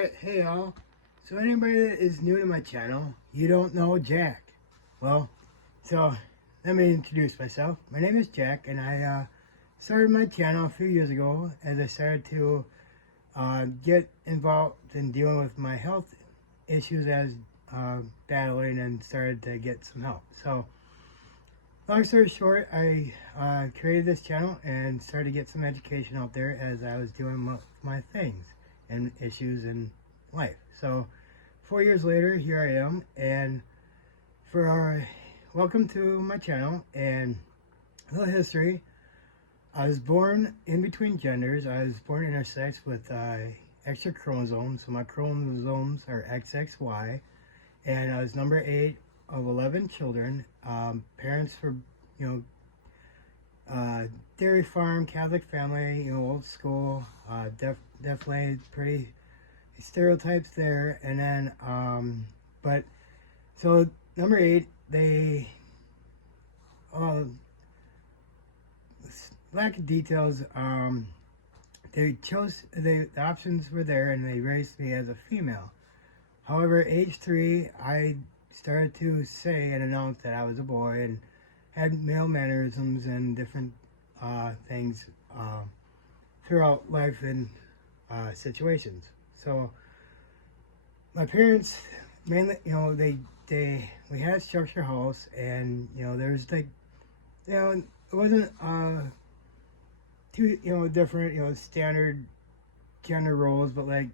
Alright, hey y'all. So anybody that is new to my channel, you don't know Jack. Well, so let me introduce myself. My name is Jack, and I started my channel a few years ago as I started to get involved in dealing with my health issues as battling and started to get some help. So long story short, I created this channel and started to get some education out there as I was doing my things and issues in life. So 4 years later, here I am, and welcome to my channel. And a little history: I was born in between genders. I was born intersex with extra chromosomes, so my chromosomes are XXY, and I was number 8 of 11 children. Parents were, dairy farm, Catholic family, old school, definitely pretty stereotypes there. And then, but so number 8, they, lack of details, they chose, the options were there and they raised me as a female. However, age 3, I started to say and announce that I was a boy and had male mannerisms and different things throughout life and situations. So my parents mainly, we had a structure house, and there was like, it wasn't too different, standard gender roles, but like,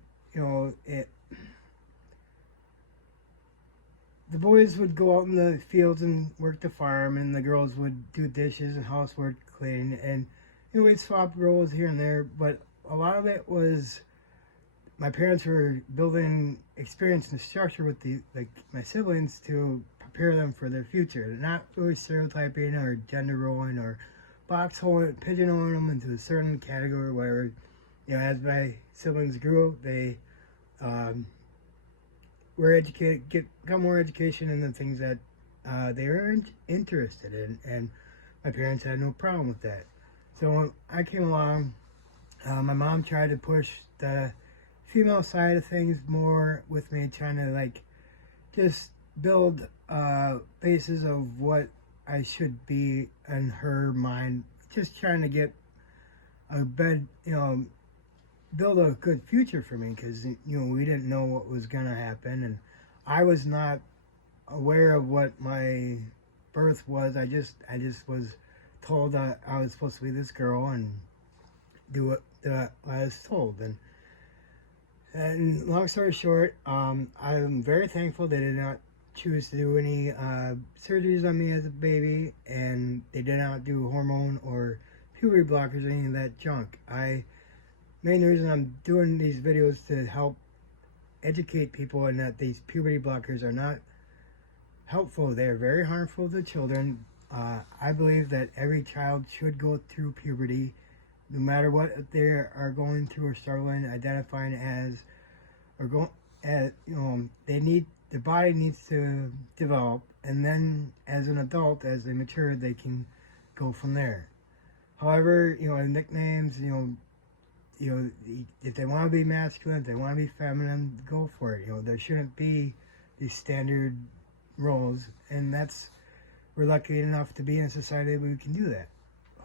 the boys would go out in the fields and work the farm, and the girls would do dishes and housework, clean, and we'd swap roles here and there. But a lot of it was my parents were building experience and structure with my siblings to prepare them for their future. Not really stereotyping or gender rolling or box holing, pigeonholing them into a certain category. Where as my siblings grew, they were educated, got more education in the things that they were interested in, and my parents had no problem with that. So when I came along, my mom tried to push the female side of things more with me, trying to just build bases of what I should be in her mind, just trying to get a build a good future for me, because we didn't know what was gonna happen, and I was not aware of what my birth was. I just was told that I was supposed to be this girl and do what I was told. And long story short, I'm very thankful they did not choose to do any surgeries on me as a baby, and they did not do hormone or puberty blockers or any of that junk. Main reason I'm doing these videos to help educate people, and that these puberty blockers are not helpful. They are very harmful to children. I believe that every child should go through puberty, no matter what they are going through or struggling, identifying as, or going at, their body needs to develop, and then as an adult, as they mature, they can go from there. However, nicknames, if they want to be masculine, if they want to be feminine, go for it. There shouldn't be these standard roles, and we're lucky enough to be in a society where we can do that.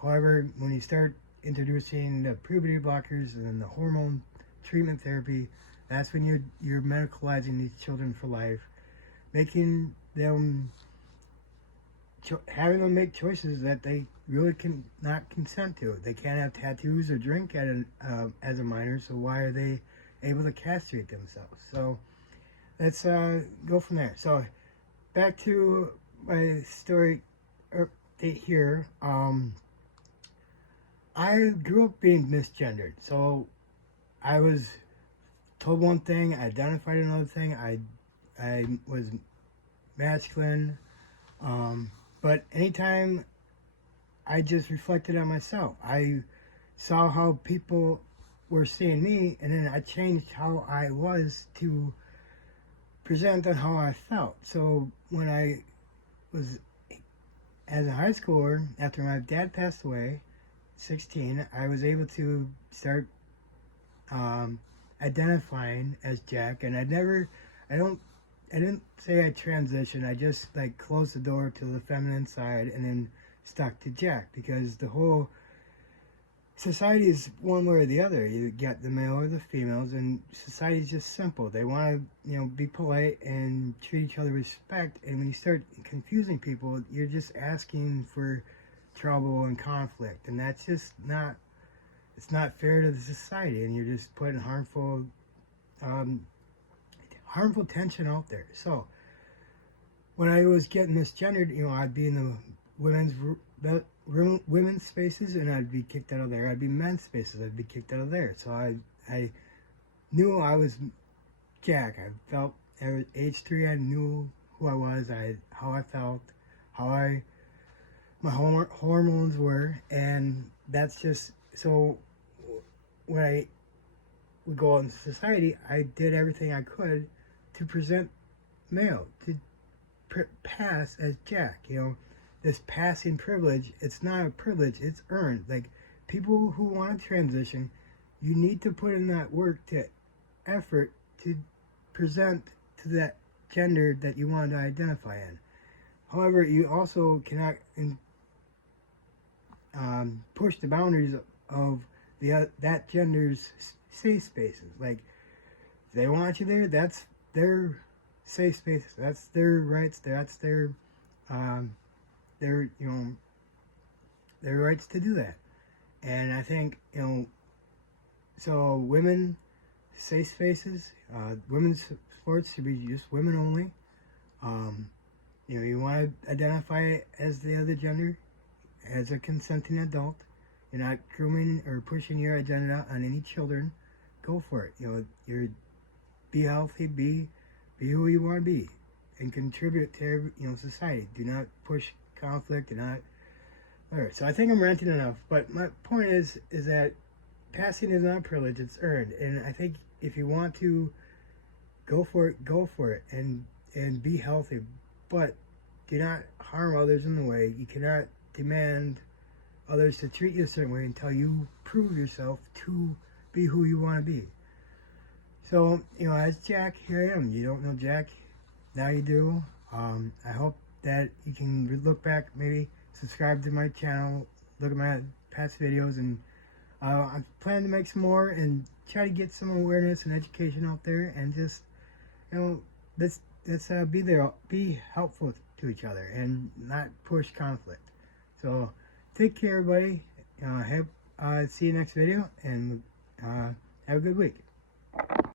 However, when you start introducing the puberty blockers and the hormone treatment therapy, that's when you're medicalizing these children for life, making them having them make choices that they really can not consent to. They can't have tattoos or drink as a minor, so why are they able to castrate themselves? So let's go from there. So back to my story here. I grew up being misgendered, so I was told one thing, I identified another thing. I was masculine, but anytime I just reflected on myself, I saw how people were seeing me, and then I changed how I was to present on how I felt. So when I was, as a high schooler, after my dad passed away, 16, I was able to start identifying as Jack, and I didn't say I transitioned. I just like closed the door to the feminine side and then stuck to Jack, because the whole society is one way or the other. You get the male or the females, and society is just simple. They want to, be polite and treat each other with respect. And when you start confusing people, you're just asking for trouble and conflict, and that's just not. It's not fair to the society, and you're just putting harmful tension out there. So when I was getting misgendered, I'd be in the women's spaces, and I'd be kicked out of there. I'd be men's spaces, I'd be kicked out of there. So I knew I was Jack. I felt at age 3, I knew who I was, how I felt, my hormones were, and that's just so. When I would go out in society, I did everything I could to present male, to pass as Jack. This passing privilege, it's not a privilege, it's earned. Like, people who want to transition, you need to put in that work, to effort to present to that gender that you want to identify in. However, you also cannot push the boundaries of that gender's safe spaces. Like, if they want you there, that's their safe spaces. That's their rights. That's their rights to do that. And I think, so women safe spaces, women's sports should be just women only. You want to identify as the other gender, as a consenting adult. You're not grooming or pushing your agenda on any children. Go for it. You're be healthy, be who you want to be, and contribute to society. Do not push conflict. Do not. All right. So I think I'm ranting enough. But my point is that passing is not a privilege; it's earned. And I think if you want to go for it, and be healthy, but do not harm others in the way. You cannot demand others to treat you a certain way until you prove yourself to be who you want to be. So, as Jack, here I am. You don't know Jack, now you do. I hope that you can look back, maybe subscribe to my channel, look at my past videos, and I'm planning to make some more and try to get some awareness and education out there, and just, let's be helpful to each other and not push conflict. So, take care, everybody. See you next video, and have a good week.